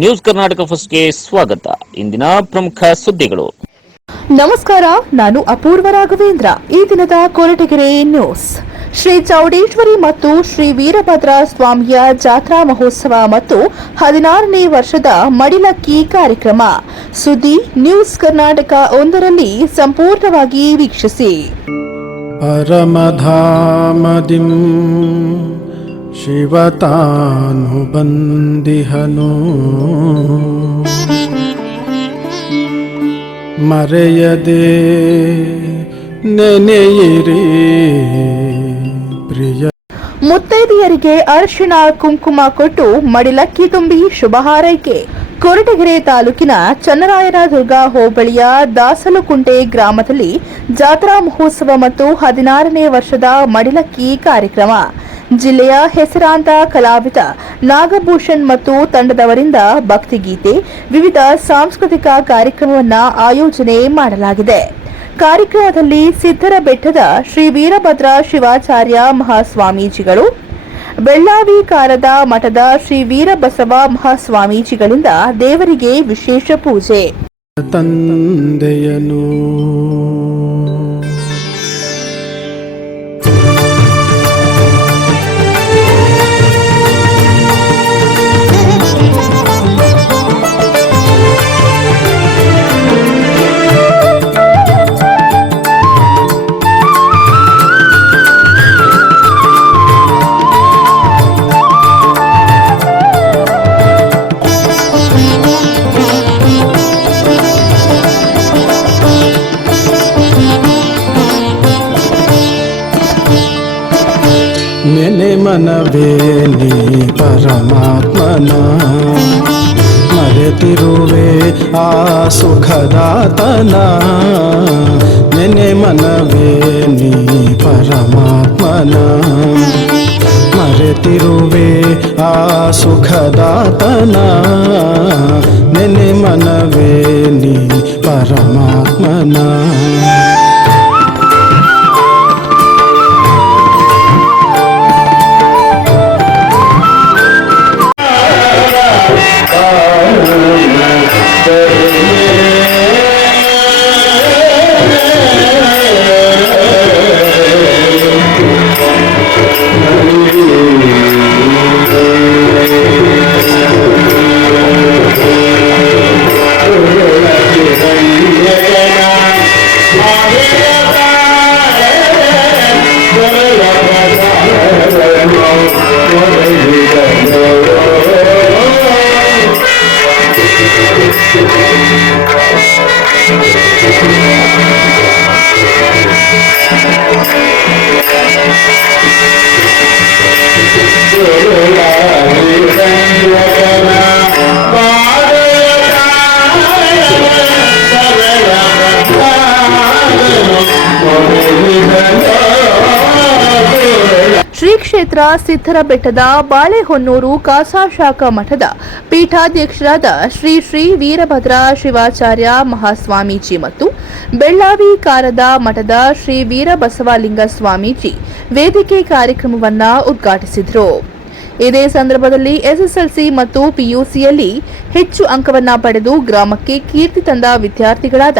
News Karnataka ಫಸ್ಟ್ಗೆ ಸ್ವಾಗತ. ಇಂದಿನ ಪ್ರಮುಖ ಸುದ್ದಿಗಳು. ನಮಸ್ಕಾರ, ನಾನು ಅಪೂರ್ವ ರಾಘವೇಂದ್ರ. ಈ ದಿನದ ಕೊರಟಗೆರೆ ನ್ಯೂಸ್. ಶ್ರೀ ಚೌಡೇಶ್ವರಿ ಮತ್ತು ಶ್ರೀ ವೀರಭದ್ರ ಸ್ವಾಮಿಯ ಜಾತ್ರಾ ಮಹೋತ್ಸವ ಮತ್ತು 16ನೇ ವರ್ಷದ ಮಡಿಲಕ್ಕಿ ಕಾರ್ಯಕ್ರಮ. ಸುದ್ದಿ ನ್ಯೂಸ್ ಕರ್ನಾಟಕ 1ರಲ್ಲಿ ಸಂಪೂರ್ಣವಾಗಿ ವೀಕ್ಷಿಸಿ. ಪರಮಧಾಮದಿಂ ಶಿವತಾನುಬಂದಿಹನು ಮರೆಯದೆ ನೆನೆಯಿರಿ ಪ್ರಿಯ. ಮುತ್ತೈದೆಯರಿಗೆ ಅರಿಶಿಣ ಕುಂಕುಮ ಕೊಟ್ಟು ಮಡಿಲಕ್ಕಿ ತುಂಬಿ ಶುಭ ಹಾರೈಕೆ. ಕೊರಟಗೆರೆ ತಾಲೂಕಿನ ಚನ್ನರಾಯನದುರ್ಗ ಹೋಬಳಿಯ ದಾಸಲುಕುಂಟೆ ಗ್ರಾಮದಲ್ಲಿ ಜಾತ್ರಾ ಮಹೋತ್ಸವ ಮತ್ತು 16ನೇ ವರ್ಷದ ಮಡಿಲಕ್ಕಿ ಕಾರ್ಯಕ್ರಮ. ಜಿಲ್ಲೆಯ ಹೆಸರಾಂತ ಕಲಾವಿದ ನಾಗಭೂಷಣ್ ಮತ್ತು ತಂಡದವರಿಂದ ಭಕ್ತಿಗೀತೆ, ವಿವಿಧ ಸಾಂಸ್ಕೃತಿಕ ಕಾರ್ಯಕ್ರಮವನ್ನು ಆಯೋಜನೆ ಮಾಡಲಾಗಿದೆ. ಕಾರ್ಯಕ್ರಮದಲ್ಲಿ ಸಿದ್ದರ ಬೆಟ್ಟದ ಶ್ರೀ ವೀರಭದ್ರ ಶಿವಾಚಾರ್ಯ ಮಹಾಸ್ವಾಮೀಜಿಗಳು, ಬೆಳ್ಳಾವಿ ಕಾರದ ಮಠದ ಶ್ರೀ ವೀರಬಸವ ಮಹಾಸ್ವಾಮೀಜಿಗಳಿಂದ ದೇವರಿಗೆ ವಿಶೇಷ ಪೂಜೆ. ತಂದೆಯನು ನೆನೆ ಮನವೇ ನೀ ಪರಮಾತ್ಮನ ಮರೆತಿರುವೆ ಆ ಸುಖದಾತನ. ನೆನೆ ಮನವೇ ನೀ ಪರಮಾತ್ಮನ ಮರೆತಿರುವೆ ಆ ಸುಖದಾತನ. ನೆನೆ ಮನವೇ ನೀ ಪರಮಾತ್ಮನ. ಶ್ರೀ ಕ್ಷೇತ್ರ ಸಿದ್ದರ ಬೆಟ್ಟದ ಬಾಳೆಹೊನ್ನೂರು ಕಾಸಾಶಾಖಾ ಮಠದ ಪೀಠಾಧ್ಯಕ್ಷರಾದ ಶ್ರೀ ಶ್ರೀ ವೀರಭದ್ರ ಶಿವಾಚಾರ್ಯ ಮಹಾಸ್ವಾಮೀಜಿ ಮತ್ತು ಬೆಳ್ಳಾವಿ ಕಾರದ ಮಠದ ಶ್ರೀ ವೀರಬಸವಲಿಂಗ ಸ್ವಾಮೀಜಿ ವೇದಿಕೆ ಕಾರ್ಯಕ್ರಮವನ್ನು ಉದ್ಘಾಟಿಸಿದರು. ಇದೇ ಸಂದರ್ಭದಲ್ಲಿ ಎಸ್ಎಸ್ಎಲ್ಸಿ ಮತ್ತು ಪಿಯುಸಿಯಲ್ಲಿ ಹೆಚ್ಚು ಅಂಕವನ್ನ ಪಡೆದು ಗ್ರಾಮಕ್ಕೆ ಕೀರ್ತಿ ತಂದ ವಿದ್ಯಾರ್ಥಿಗಳಾದ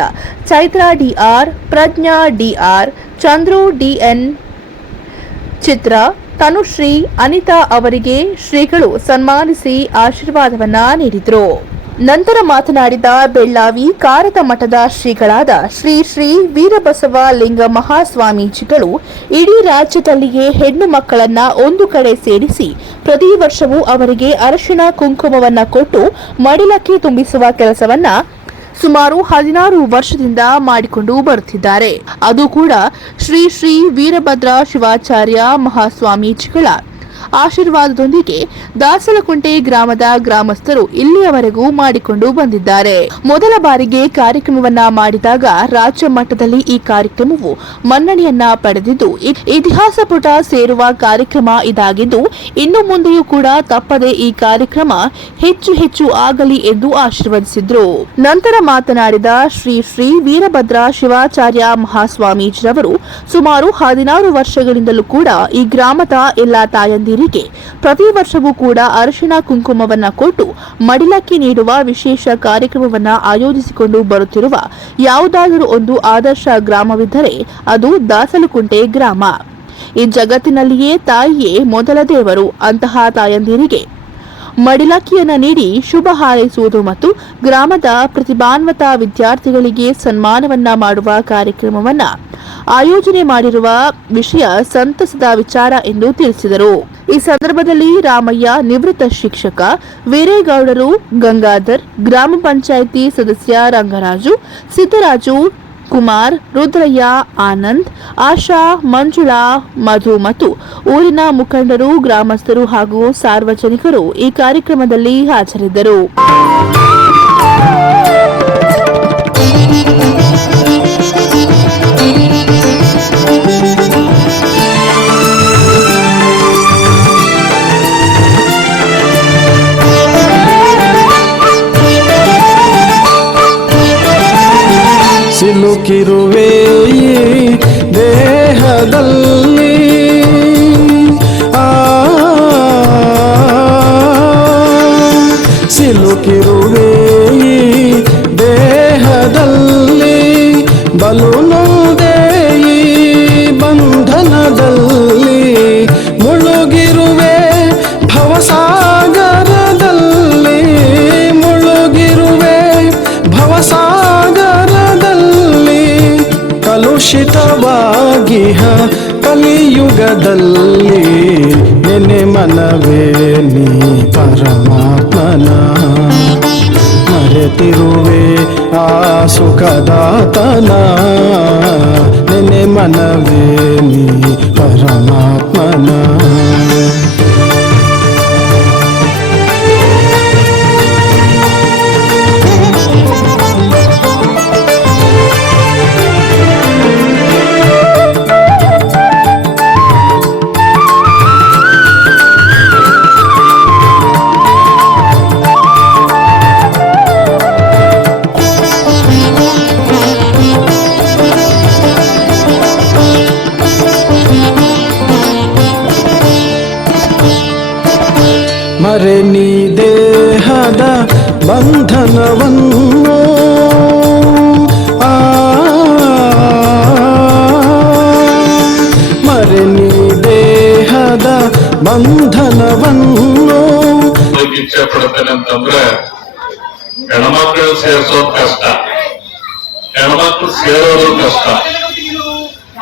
ಚೈತ್ರಾ ಡಿಆರ್, ಪ್ರಜ್ಞಾ ಡಿಆರ್, ಚಂದ್ರು ಡಿಎನ್, ಚಿತ್ರ, ತನುಶ್ರೀ, ಅನಿತಾ ಅವರಿಗೆ ಶ್ರೀಗಳು ಸನ್ಮಾನಿಸಿ ಆಶೀರ್ವಾದವನ್ನ ನೀಡಿದರು. ನಂತರ ಮಾತನಾಡಿದ ಬೆಳ್ಳಾವಿ ಕಾರದ ಮಠದ ಶ್ರೀಗಳಾದ ಶ್ರೀ ಶ್ರೀ ವೀರಬಸವ ಲಿಂಗ ಮಹಾಸ್ವಾಮೀಜಿಗಳು ಇಡೀ ರಾಜ್ಯದಲ್ಲಿಯೇ ಹೆಣ್ಣು ಮಕ್ಕಳನ್ನ ಒಂದು ಕಡೆ ಸೇರಿಸಿ ಪ್ರತಿ ವರ್ಷವೂ ಅವರಿಗೆ ಅರಿಶಿಣ ಕುಂಕುಮವನ್ನ ಕೊಟ್ಟು ಮಡಿಲಕ್ಕಿ ತುಂಬಿಸುವ ಕೆಲಸವನ್ನ ಸುಮಾರು 16 ವರ್ಷದಿಂದ ಮಾಡಿಕೊಂಡು ಬರುತ್ತಿದ್ದಾರೆ. ಅದು ಕೂಡ ಶ್ರೀ ಶ್ರೀ ವೀರಭದ್ರ ಶಿವಾಚಾರ್ಯ ಮಹಾಸ್ವಾಮೀಜಿಗಳ ಆಶೀರ್ವಾದದೊಂದಿಗೆ ದಾಸಲಕುಂಟೆ ಗ್ರಾಮದ ಗ್ರಾಮಸ್ಥರು ಇಲ್ಲಿಯವರೆಗೂ ಮಾಡಿಕೊಂಡು ಬಂದಿದ್ದಾರೆ. ಮೊದಲ ಬಾರಿಗೆ ಕಾರ್ಯಕ್ರಮವನ್ನ ಮಾಡಿದಾಗ ರಾಜ್ಯ ಮಟ್ಟದಲ್ಲಿ ಈ ಕಾರ್ಯಕ್ರಮವು ಮನ್ನಣೆಯನ್ನ ಪಡೆದಿದ್ದು ಇತಿಹಾಸ ಪುಟ ಸೇರುವ ಕಾರ್ಯಕ್ರಮ ಇದಾಗಿದ್ದು ಇನ್ನು ಮುಂದೆಯೂ ಕೂಡ ತಪ್ಪದೆ ಈ ಕಾರ್ಯಕ್ರಮ ಹೆಚ್ಚು ಹೆಚ್ಚು ಆಗಲಿ ಎಂದು ಆಶೀರ್ವದಿಸಿದ್ರು. ನಂತರ ಮಾತನಾಡಿದ ಶ್ರೀ ಶ್ರೀ ವೀರಭದ್ರ ಶಿವಾಚಾರ್ಯ ಮಹಾಸ್ವಾಮೀಜಿರವರು ಸುಮಾರು 16 ವರ್ಷಗಳಿಂದಲೂ ಕೂಡ ಈ ಗ್ರಾಮದ ಎಲ್ಲಾ ತಾಯಂದಿರಿಗೆ ಪ್ರತಿ ವರ್ಷವೂ ಕೂಡ ಅರಿಶಿಣ ಕುಂಕುಮವನ್ನ ಕೊಟ್ಟು ಮಡಿಲಕ್ಕಿ ನೀಡುವ ವಿಶೇಷ ಕಾರ್ಯಕ್ರಮವನ್ನ ಆಯೋಜಿಸಿಕೊಂಡು ಬರುತ್ತಿರುವ ಯಾವುದಾದರೂ ಒಂದು ಆದರ್ಶ ಗ್ರಾಮವಿದ್ದರೆ ಅದು ದಾಸಲಕುಂಟೆ ಗ್ರಾಮ. ಈ ಜಗತ್ತಿನಲ್ಲಿಯೇ ತಾಯಿಯೇ ಮೊದಲ ದೇವರು. ಅಂತಹ ತಾಯಂದಿರಿಗೆ ಮಡಿಲಕ್ಕಿಯನ್ನ ನೀಡಿ ಶುಭ ಹಾರೈಸುವುದು ಮತ್ತು ಗ್ರಾಮದ ಪ್ರತಿಭಾನ್ವಿತ ವಿದ್ಯಾರ್ಥಿಗಳಿಗೆ ಸನ್ಮಾನವನ್ನ ಮಾಡುವ ಕಾರ್ಯಕ್ರಮವನ್ನ ಆಯೋಜನೆ ಮಾಡಿರುವ ವಿಷಯ ಸಂತಸದ ವಿಚಾರ ಎಂದು ತಿಳಿಸಿದರು. ಈ ಸಂದರ್ಭದಲ್ಲಿ ರಾಮಯ್ಯ, ನಿವೃತ್ತ ಶಿಕ್ಷಕ ವೀರೇಗೌಡರು, ಗಂಗಾಧರ್, ಗ್ರಾಮ ಪಂಚಾಯಿತಿ ಸದಸ್ಯ ರಂಗರಾಜು, ಸಿದ್ದರಾಜು, ಕುಮಾರ್, ರುದ್ರಯ್ಯ, ಆನಂದ್, ಆಶಾ, ಮಂಜುಳಾ, ಮಧು ಮತ್ತು ಊರಿನ ಮುಖಂಡರು, ಗ್ರಾಮಸ್ಥರು ಹಾಗೂ ಸಾರ್ವಜನಿಕರು ಈ ಕಾರ್ಯಕ್ರಮದಲ್ಲಿ ಹಾಜರಿದ್ದರು. ಸಿಲುಕಿರುವೆ ದೇಹದಲ್ಲಿ ಸಿಲುಕಿರುವೆ ದೇಹದಲ್ಲಿ ಬಲು ನೊಂದೆ ಬಂಧನದಲ್ಲಿ ಮುಳುಗಿರುವೆ ಭವಸಾಗರದಲ್ಲಿ ಮುಳುಗಿರುವೆ ಭವಸಾಗರದಲ್ಲಿ ಕಲುಷಿತವಾಗಿಹ ಕಲಿಯುಗದಲ್ಲಿ ನೆನೆ ಮನವೇ ನೀ ಪರಮಾತ್ಮನ ಮರೆತಿರುವೆ ಆ ಸುಖದಾತನ ನೆನೆ ಮನವೇ ನೀ ಪರಮಾತ್ಮನ. ಮರೆ ನೀ ದೇಹದ ಬಂಧನವನ್ನು ಮರೆ ನೀ ದೇಹದ ಬಂಧನವನ್ನು ಇಚ್ಛೆ ಪಡ್ತೇನೆ ಅಂತಂದ್ರೆ ಹೆಣ್ಮಕ್ಳು ಸೇರ್ಸೋದು ಕಷ್ಟ, ಹೆಣ್ಮಕ್ಳು ಸೇರೋದು ಕಷ್ಟ.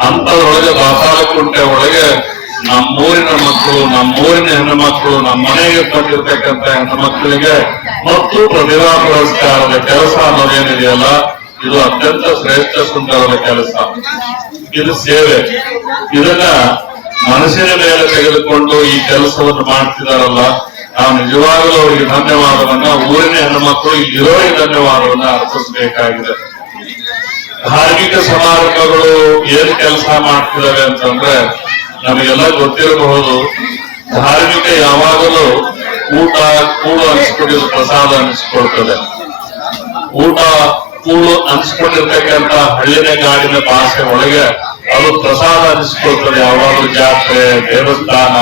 ಅಂತದ್ರೊಳಗೆ ದಾಸಾಲಕುಂಟೆ ಒಳಗೆ ನಮ್ಮೂರಿನ ಮಕ್ಕಳು, ನಮ್ಮೂರಿನ ಹೆಣ್ಣು ಮಕ್ಕಳು, ನಮ್ಮ ಮನೆಗೆ ಬಂದಿರ್ತಕ್ಕಂಥ ಹೆಣ್ಣು ಮಕ್ಕಳಿಗೆ ಮತ್ತು ಪ್ರತಿಭಾ ಪುರಸ್ಕಾರದ ಕೆಲಸ ಅನ್ನೋದೇನಿದೆಯಲ್ಲ, ಇದು ಅತ್ಯಂತ ಶ್ರೇಷ್ಠ ಸುಂದರದ ಕೆಲಸ. ಇದು ಸೇವೆ. ಇದನ್ನ ಮನಸ್ಸಿನ ಮೇಲೆ ತೆಗೆದುಕೊಂಡು ಈ ಕೆಲಸವನ್ನು ಮಾಡ್ತಿದಾರಲ್ಲ, ನಾವು ನಿಜವಾಗಲೂ ಅವರಿಗೆ ಧನ್ಯವಾದವನ್ನ, ಊರಿನ ಹೆಣ್ಣು ಮಕ್ಕಳು ಇಲ್ಲಿರೋರಿಗೆ ಧನ್ಯವಾದವನ್ನ ಅರ್ಪಿಸಬೇಕಾಗಿದೆ. ಧಾರ್ಮಿಕ ಸಮಾರಂಭಗಳು ಏನ್ ಕೆಲಸ ಮಾಡ್ತಿದಾವೆ ಅಂತಂದ್ರೆ ನಮಗೆಲ್ಲ ಗೊತ್ತಿರಬಹುದು. ಧಾರ್ಮಿಕ ಯಾವಾಗಲೂ ಊಟ ಕೂಳು ಅನಿಸ್ಕೊಂಡಿದ್ದು ಪ್ರಸಾದ ಅನಿಸ್ಕೊಳ್ತದೆ. ಊಟ ಕೂಳು ಅನಿಸ್ಕೊಂಡಿರ್ತಕ್ಕಂಥ ಹಳ್ಳಿನ ಗಾಡಿನ ಭಾಷೆ ಒಳಗೆ ಅದು ಪ್ರಸಾದ ಅನಿಸ್ಕೊಳ್ತದೆ. ಯಾವಾಗಲೂ ಜಾತ್ರೆ, ದೇವಸ್ಥಾನ,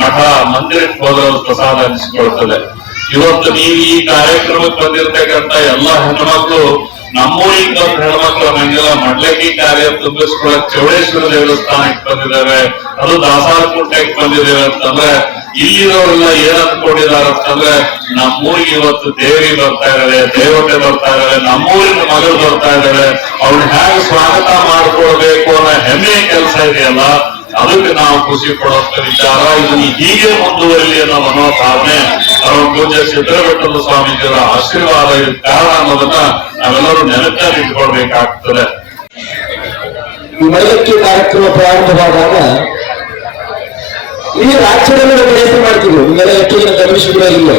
ಮಠ, ಮಂದಿರಕ್ಕೆ ಹೋದ್ರೆ ಪ್ರಸಾದ ಅನಿಸ್ಕೊಳ್ತದೆ. ಇವತ್ತು ನೀವು ಈ ಕಾರ್ಯಕ್ರಮಕ್ಕೆ ಬಂದಿರತಕ್ಕಂಥ ಎಲ್ಲ ಹೆಣ್ಮಕ್ಳು, ನಮ್ಮೂರಿಗೆ ಬಂದ ಹೆಣ್ಮಕ್ಳು ನಂಗೆಲ್ಲ ಮಡ್ಲಕ್ಕಿ ಕಾರ್ಯ ತುಂಬಿಸ್ಕೊಳಕ್ ಚೌಡೇಶ್ವರ ದೇವಸ್ಥಾನಕ್ಕೆ ಬಂದಿದ್ದೇವೆ, ಅದು ದಾಸಾಲಕುಂಟೆಗೆ ಬಂದಿದ್ದೇವೆ ಅಂತಂದ್ರೆ ಇಲ್ಲಿರೋರೆಲ್ಲ ಏನ್ ಅನ್ಕೊಂಡಿದ್ದಾರೆ ಅಂತಂದ್ರೆ ನಮ್ಮೂರಿಗೆ ಇವತ್ತು ದೇವಿ ಬರ್ತಾ ಇದಾರೆ, ದೇವತೆ ಬರ್ತಾ ಇದಾರೆ, ನಮ್ಮೂರಿನ ಮಗಳು ಬರ್ತಾ ಇದಾರೆ, ಅವ್ನ ಹೇಗೆ ಸ್ವಾಗತ ಮಾಡ್ಕೊಳ್ಬೇಕು ಅನ್ನೋ ಹೆಮ್ಮೆಯ ಕೆಲಸ ಇದೆಯಲ್ಲ, ಅದಕ್ಕೆ ನಾವು ಖುಷಿ ಪಡುವಂತ ವಿಚಾರ. ಇದು ಹೀಗೆ ಮುಂದುವರಿಲಿ ಅನ್ನೋ ಮನೋಭಾವನೆ ಪೂಜ್ಯ ಸಿದ್ದರಬೆಟ್ಟದ ಸ್ವಾಮೀಜಿಯವರ ಆಶೀರ್ವಾದ ಕಾರಣ ಅನ್ನೋದನ್ನ ನಾವೆಲ್ಲರೂ ನೆನಪಲ್ಲಿ ಇಟ್ಕೊಳ್ಬೇಕಾಗ್ತದೆ. ಈ ಮಡಿಲಕ್ಕಿ ಕಾರ್ಯಕ್ರಮ ಪ್ರಾರಂಭವಾದಾಗ ಈ ರಾಜ್ಯದಲ್ಲಿ ಪ್ರಯತ್ನ ಮಾಡ್ತಿದ್ವಿ. ನಿಮ್ಮೆಲ್ಲ ಎಷ್ಟು ಜನ ಗಮನಿಸಿದ್ರೆ ಇಲ್ಲ,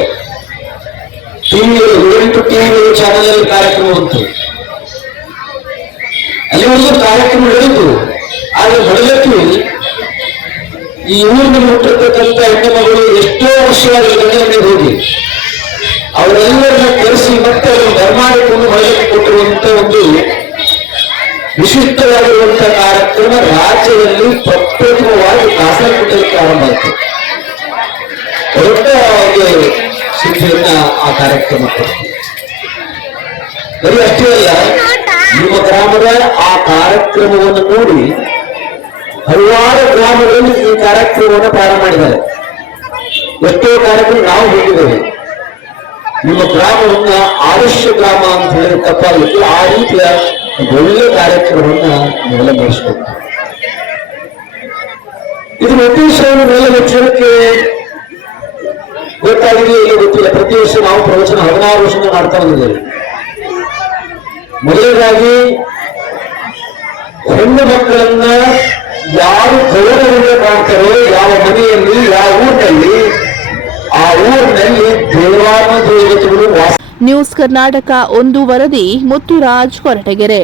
ಟಿವಿಗಳು 8 ಟಿವಿಗಳು ಚಾನೆಲ್ ಅಲ್ಲಿ ಕಾರ್ಯಕ್ರಮ ಬಂತು. ಅಲ್ಲಿವರೆಗೂ ಕಾರ್ಯಕ್ರಮ ನಡೆಯಿತು. ಆದ್ರೆ ಮಡಿಲಕ್ಕಿ ಈ ಊರಿನಲ್ಲಿ ಹುಟ್ಟಿರ್ತಕ್ಕಂಥ ಹೆಣ್ಣು ಮಗಳು ಎಷ್ಟೋ ವರ್ಷವಾಗಿ ಗಂಡನಿಗೆ ಹೋಗಿ ಅವರೆಲ್ಲರನ್ನ ಕರೆಸಿ ಮತ್ತೆ ಅವರು ಧರ್ಮಾಡಿಕೊಂಡು ಮಡಿಲಕ್ಕಿ ಕೊಟ್ಟಿರುವಂತ ಒಂದು ವಿಶಿಷ್ಟವಾಗಿರುವಂತಹ ಕಾರ್ಯಕ್ರಮ ರಾಜ್ಯದಲ್ಲಿ ಪ್ರಪ್ರಥಮವಾಗಿ ಕಾಸರಗೋಟಲ್ಲಿ ಪ್ರಾರಂಭ ಆಯಿತು. ದೊಡ್ಡ ಒಂದು ಶಿಕ್ಷೆಯನ್ನ ಆ ಕಾರ್ಯಕ್ರಮಕ್ಕೆ. ಬರೀ ಅಷ್ಟೇ ಅಲ್ಲ, ನಿಮ್ಮ ಗ್ರಾಮದ ಆ ಕಾರ್ಯಕ್ರಮವನ್ನು ನೋಡಿ ಹಲವಾರು ಗ್ರಾಮಗಳಲ್ಲಿ ಈ ಕಾರ್ಯಕ್ರಮವನ್ನು ಪ್ರಾರಂಭ ಮಾಡಿದ್ದಾರೆ. ಎಷ್ಟೋ ಕಾರ್ಯಕ್ರಮ ನಾವು ಹೋಗಿದ್ದೇವೆ. ನಿಮ್ಮ ಗ್ರಾಮವನ್ನ ಆದರ್ಶ ಗ್ರಾಮ ಅಂತ ಹೇಳಿದ್ರೆ ತಪ್ಪಾಗುತ್ತೆ. ಆ ರೀತಿಯ ಒಳ್ಳೆ ಕಾರ್ಯಕ್ರಮವನ್ನ ನೀವೆಲ್ಲ ನಡೆಸಬೇಕು. ಇದು ಉದ್ದೇಶವನ್ನು ನೆಲವೆಚ್ಚರಕ್ಕೆ ಗೊತ್ತಾಗಿದೆಯೋ ಇಲ್ಲ ಗೊತ್ತಿಲ್ಲ. ಪ್ರತಿ ವರ್ಷ ನಾವು ಪ್ರವಚನ 16 ವರ್ಷದಿಂದ ಮಾಡ್ತಾ ಬಂದಿದ್ದೇವೆ. ಮೊದಲನೇದಾಗಿ ಹೆಣ್ಣು ಮಕ್ಕಳನ್ನ ಯಾರು ಗೌರವದಿಂದ ಕಾಣ್ತಾರೋ, ಯಾವ ಮನೆಯಲ್ಲಿ, ಯಾವ ಊರಿನಲ್ಲಿ, ಆ ಊರಿನಲ್ಲಿ ದೇವಾನುದೇವತೆಗಳು ವಾಸ. ನ್ಯೂಸ್ ಕರ್ನಾಟಕ 1 ವರದಿ ಮುತ್ತುರಾಜ್ ಕೊರಟಗೆರೆ.